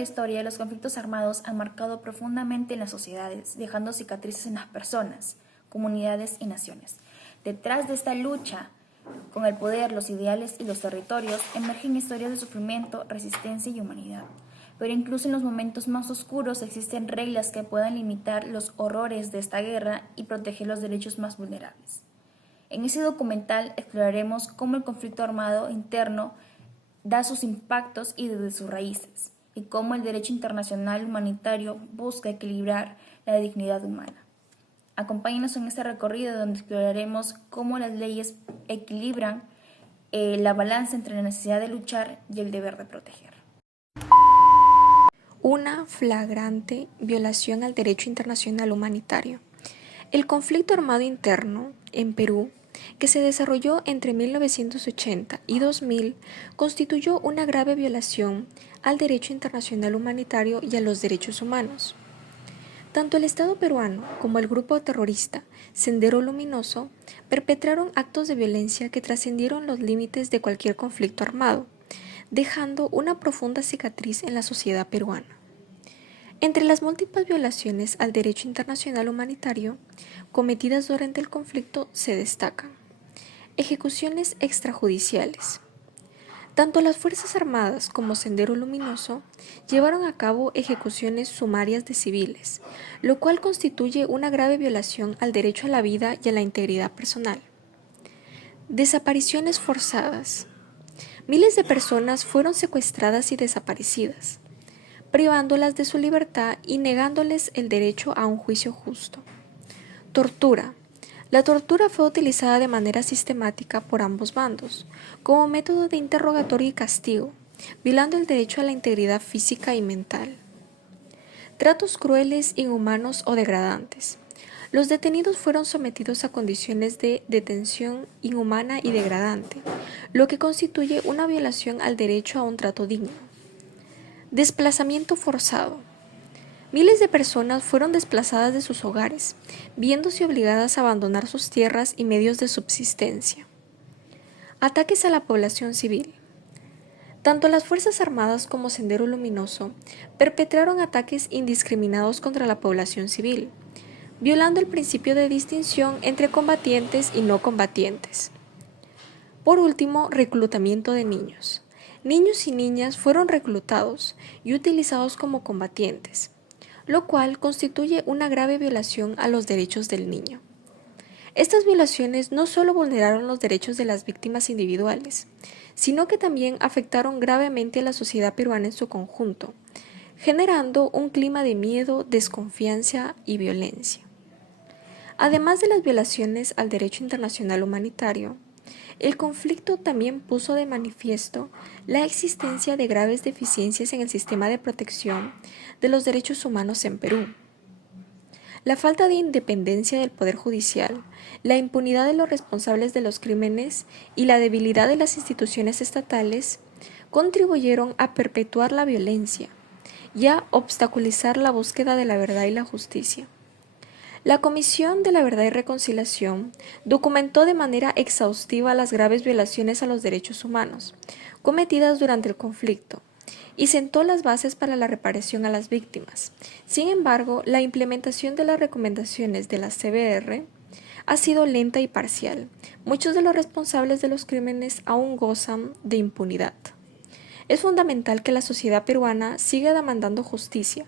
la historia, los conflictos armados han marcado profundamente en las sociedades, dejando cicatrices en las personas, comunidades y naciones. Detrás de esta lucha con el poder, los ideales y los territorios, emergen historias de sufrimiento, resistencia y humanidad. Pero incluso en los momentos más oscuros existen reglas que puedan limitar los horrores de esta guerra y proteger los derechos más vulnerables. En ese documental exploraremos cómo el conflicto armado interno da sus impactos y desde sus raíces, y cómo el derecho internacional humanitario busca equilibrar la dignidad humana. Acompáñenos en este recorrido donde exploraremos cómo las leyes equilibran la balanza entre la necesidad de luchar y el deber de proteger. Una flagrante violación al derecho internacional humanitario. El conflicto armado interno en Perú, que se desarrolló entre 1980 y 2000, constituyó una grave violación al derecho internacional humanitario y a los derechos humanos. Tanto el Estado peruano como el grupo terrorista Sendero Luminoso perpetraron actos de violencia que trascendieron los límites de cualquier conflicto armado, dejando una profunda cicatriz en la sociedad peruana. Entre las múltiples violaciones al derecho internacional humanitario cometidas durante el conflicto se destacan ejecuciones extrajudiciales. Tanto las Fuerzas Armadas como Sendero Luminoso llevaron a cabo ejecuciones sumarias de civiles, lo cual constituye una grave violación al derecho a la vida y a la integridad personal. Desapariciones forzadas. Miles de personas fueron secuestradas y desaparecidas, privándolas de su libertad y negándoles el derecho a un juicio justo. Tortura. La tortura fue utilizada de manera sistemática por ambos bandos, como método de interrogatorio y castigo, violando el derecho a la integridad física y mental. Tratos crueles, inhumanos o degradantes. Los detenidos fueron sometidos a condiciones de detención inhumana y degradante, lo que constituye una violación al derecho a un trato digno. Desplazamiento forzado. Miles de personas fueron desplazadas de sus hogares, viéndose obligadas a abandonar sus tierras y medios de subsistencia. Ataques a la población civil. Tanto las Fuerzas Armadas como Sendero Luminoso perpetraron ataques indiscriminados contra la población civil, violando el principio de distinción entre combatientes y no combatientes. Por último, reclutamiento de niños. Niños y niñas fueron reclutados y utilizados como combatientes, lo cual constituye una grave violación a los derechos del niño. Estas violaciones no solo vulneraron los derechos de las víctimas individuales, sino que también afectaron gravemente a la sociedad peruana en su conjunto, generando un clima de miedo, desconfianza y violencia. Además de las violaciones al derecho internacional humanitario, el conflicto también puso de manifiesto la existencia de graves deficiencias en el sistema de protección de los derechos humanos en Perú. La falta de independencia del Poder Judicial, la impunidad de los responsables de los crímenes y la debilidad de las instituciones estatales contribuyeron a perpetuar la violencia y a obstaculizar la búsqueda de la verdad y la justicia. La Comisión de la Verdad y Reconciliación documentó de manera exhaustiva las graves violaciones a los derechos humanos cometidas durante el conflicto y sentó las bases para la reparación a las víctimas. Sin embargo, la implementación de las recomendaciones de la CBR ha sido lenta y parcial. Muchos de los responsables de los crímenes aún gozan de impunidad. Es fundamental que la sociedad peruana siga demandando justicia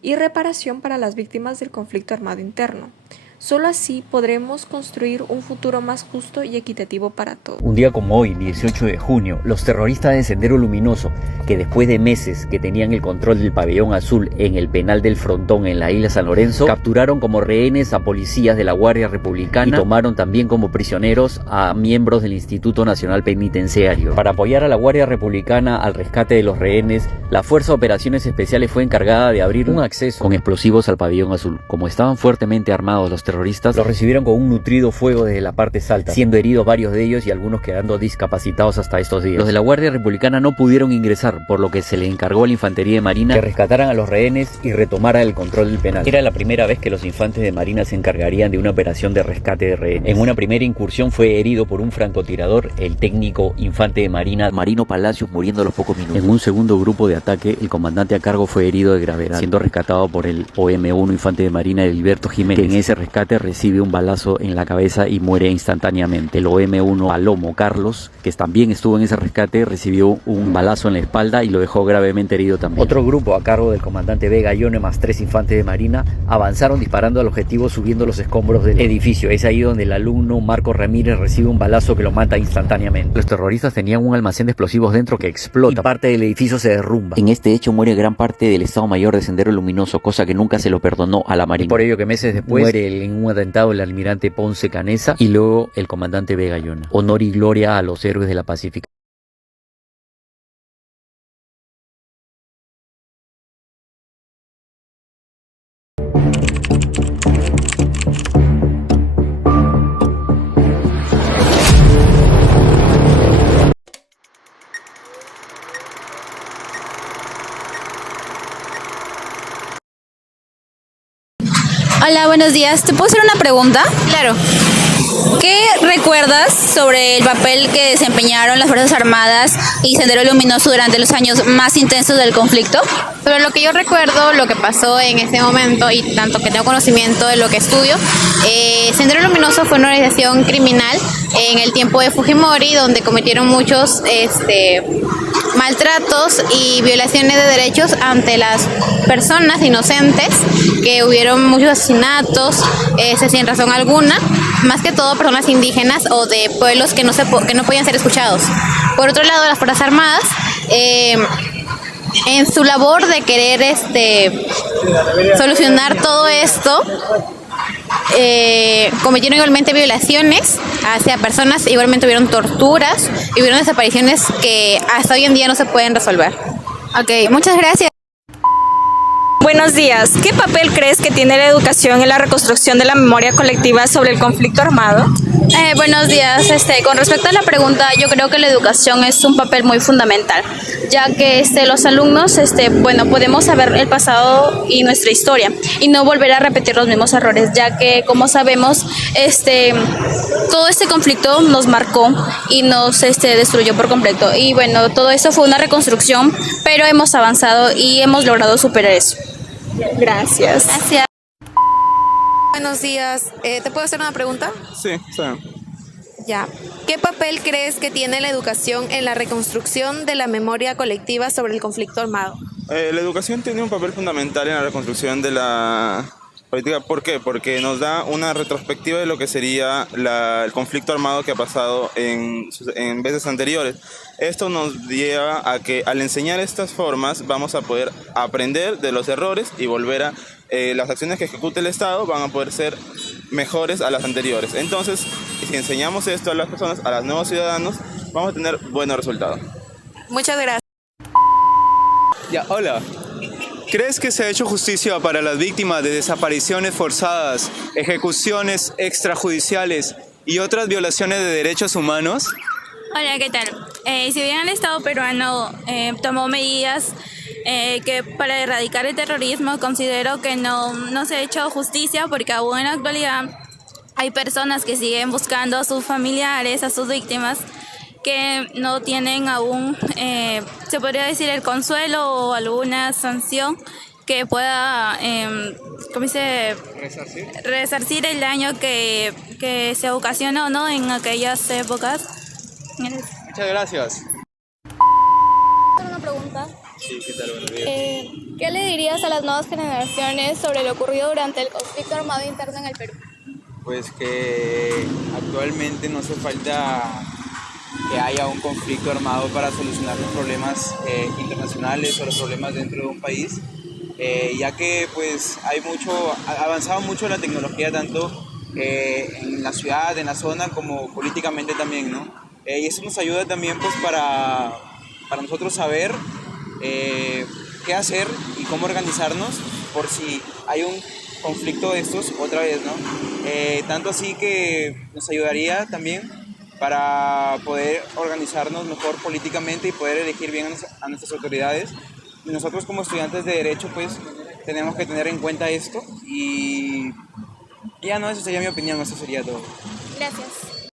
y reparación para las víctimas del conflicto armado interno. Solo así podremos construir un futuro más justo y equitativo para todos. Un día como hoy, 18 de junio, los terroristas de Sendero Luminoso, que después de meses que tenían el control del pabellón azul en el penal del Frontón en la isla San Lorenzo, capturaron como rehenes a policías de la Guardia Republicana y tomaron también como prisioneros a miembros del Instituto Nacional Penitenciario. Para apoyar a la Guardia Republicana al rescate de los rehenes, la Fuerza de Operaciones Especiales fue encargada de abrir un acceso con explosivos al pabellón azul. Como estaban fuertemente armados los terroristas, terroristas los recibieron con un nutrido fuego desde la parte alta, siendo heridos varios de ellos y algunos quedando discapacitados hasta estos días. Los de la Guardia Republicana no pudieron ingresar, por lo que se le encargó a la Infantería de Marina que rescataran a los rehenes y retomara el control del penal. Era la primera vez que los infantes de Marina se encargarían de una operación de rescate de rehenes. En una primera incursión fue herido por un francotirador el técnico infante de Marina Marino Palacios, muriendo a los pocos minutos. En un segundo grupo de ataque, el comandante a cargo fue herido de gravedad, siendo rescatado por el OM-1 infante de Marina Edilberto Jiménez, que en ese rescate recibe un balazo en la cabeza y muere instantáneamente. El OM-1 Palomo Carlos, que también estuvo en ese rescate, recibió un balazo en la espalda y lo dejó gravemente herido también. Otro grupo a cargo del comandante Vega Ione más 3 infantes de Marina avanzaron disparando al objetivo subiendo los escombros del edificio. Es ahí donde el alumno Marco Ramírez recibe un balazo que lo mata instantáneamente. Los terroristas tenían un almacén de explosivos dentro que explota y parte del edificio se derrumba. En este hecho muere gran parte del Estado Mayor de Sendero Luminoso, cosa que nunca se lo perdonó a la Marina. Y por ello que meses después muere en un atentado el almirante Ponce Canesa y luego el comandante Vega Ione. Honor y gloria a los héroes de la Pacífica. Hola, buenos días. ¿Te puedo hacer una pregunta? Claro. ¿Qué recuerdas sobre el papel que desempeñaron las Fuerzas Armadas y Sendero Luminoso durante los años más intensos del conflicto? Sobre lo que yo recuerdo, lo que pasó en ese momento y tanto que tengo conocimiento de lo que estudio, Sendero Luminoso fue una organización criminal en el tiempo de Fujimori donde cometieron muchos maltratos y violaciones de derechos ante las personas inocentes, que hubieron muchos asesinatos sin razón alguna, más que todo personas indígenas o de pueblos que no podían ser escuchados. Por otro lado, las Fuerzas Armadas, en su labor de querer solucionar todo esto, cometieron igualmente violaciones hacia personas, igualmente hubieron torturas y hubieron desapariciones que hasta hoy en día no se pueden resolver. Ok, muchas gracias. Buenos días. ¿Qué papel crees que tiene la educación en la reconstrucción de la memoria colectiva sobre el conflicto armado? Buenos días. Con respecto a la pregunta, yo creo que la educación es un papel muy fundamental, ya que los alumnos, podemos saber el pasado y nuestra historia y no volver a repetir los mismos errores, ya que, como sabemos, todo este conflicto nos marcó y nos destruyó por completo. Y bueno, todo eso fue una reconstrucción, pero hemos avanzado y hemos logrado superar eso. Gracias. Gracias. Buenos días. ¿Te puedo hacer una pregunta? Sí, sí. Ya. ¿Qué papel crees que tiene la educación en la reconstrucción de la memoria colectiva sobre el conflicto armado? La educación tiene un papel fundamental en la reconstrucción de la política. ¿Por qué? Porque nos da una retrospectiva de lo que sería el conflicto armado que ha pasado en veces anteriores. Esto nos lleva a que al enseñar estas formas vamos a poder aprender de los errores y volver a las acciones que ejecute el Estado van a poder ser mejores a las anteriores. Entonces, si enseñamos esto a las personas, a los nuevos ciudadanos, vamos a tener buenos resultados. Muchas gracias. Ya, hola. ¿Crees que se ha hecho justicia para las víctimas de desapariciones forzadas, ejecuciones extrajudiciales y otras violaciones de derechos humanos? Hola, ¿qué tal? Si bien el Estado peruano tomó medidas que para erradicar el terrorismo, considero que no se ha hecho justicia, porque aún en la actualidad hay personas que siguen buscando a sus familiares, a sus víctimas, que no tienen aún, se podría decir, el consuelo o alguna sanción que pueda, resarcir el daño que se ocasionó, ¿no?, en aquellas épocas. Muchas gracias. Una pregunta. Sí, ¿qué tal? Buenos días. ¿Qué le dirías a las nuevas generaciones sobre lo ocurrido durante el conflicto armado interno en el Perú? Pues que actualmente no hace falta que haya un conflicto armado para solucionar los problemas internacionales o los problemas dentro de un país, ya que pues ha avanzado mucho la tecnología tanto en la ciudad, en la zona, como políticamente también, ¿no? Y eso nos ayuda también pues para nosotros saber qué hacer y cómo organizarnos por si hay un conflicto de estos otra vez, ¿no? Tanto así que nos ayudaría también para poder organizarnos mejor políticamente y poder elegir bien a nuestras autoridades. Y nosotros como estudiantes de Derecho, pues, tenemos que tener en cuenta esto y ya no, esa sería mi opinión, eso sería todo. Gracias.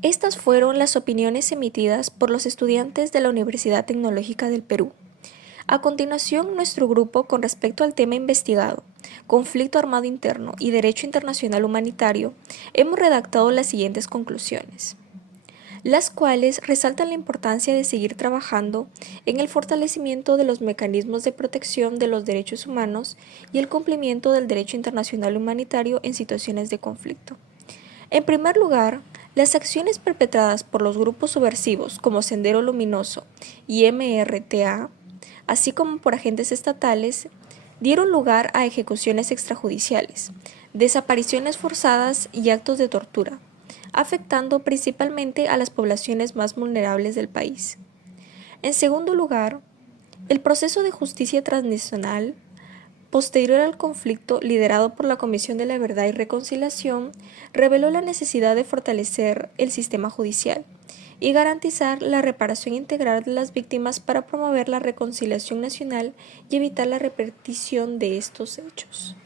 Estas fueron las opiniones emitidas por los estudiantes de la Universidad Tecnológica del Perú. A continuación, nuestro grupo, con respecto al tema investigado, conflicto armado interno y derecho internacional humanitario, hemos redactado las siguientes conclusiones, las cuales resaltan la importancia de seguir trabajando en el fortalecimiento de los mecanismos de protección de los derechos humanos y el cumplimiento del derecho internacional humanitario en situaciones de conflicto. En primer lugar, las acciones perpetradas por los grupos subversivos como Sendero Luminoso y MRTA, así como por agentes estatales, dieron lugar a ejecuciones extrajudiciales, desapariciones forzadas y actos de tortura, afectando principalmente a las poblaciones más vulnerables del país. En segundo lugar, el proceso de justicia transnacional posterior al conflicto, liderado por la Comisión de la Verdad y Reconciliación, reveló la necesidad de fortalecer el sistema judicial y garantizar la reparación integral de las víctimas para promover la reconciliación nacional y evitar la repetición de estos hechos.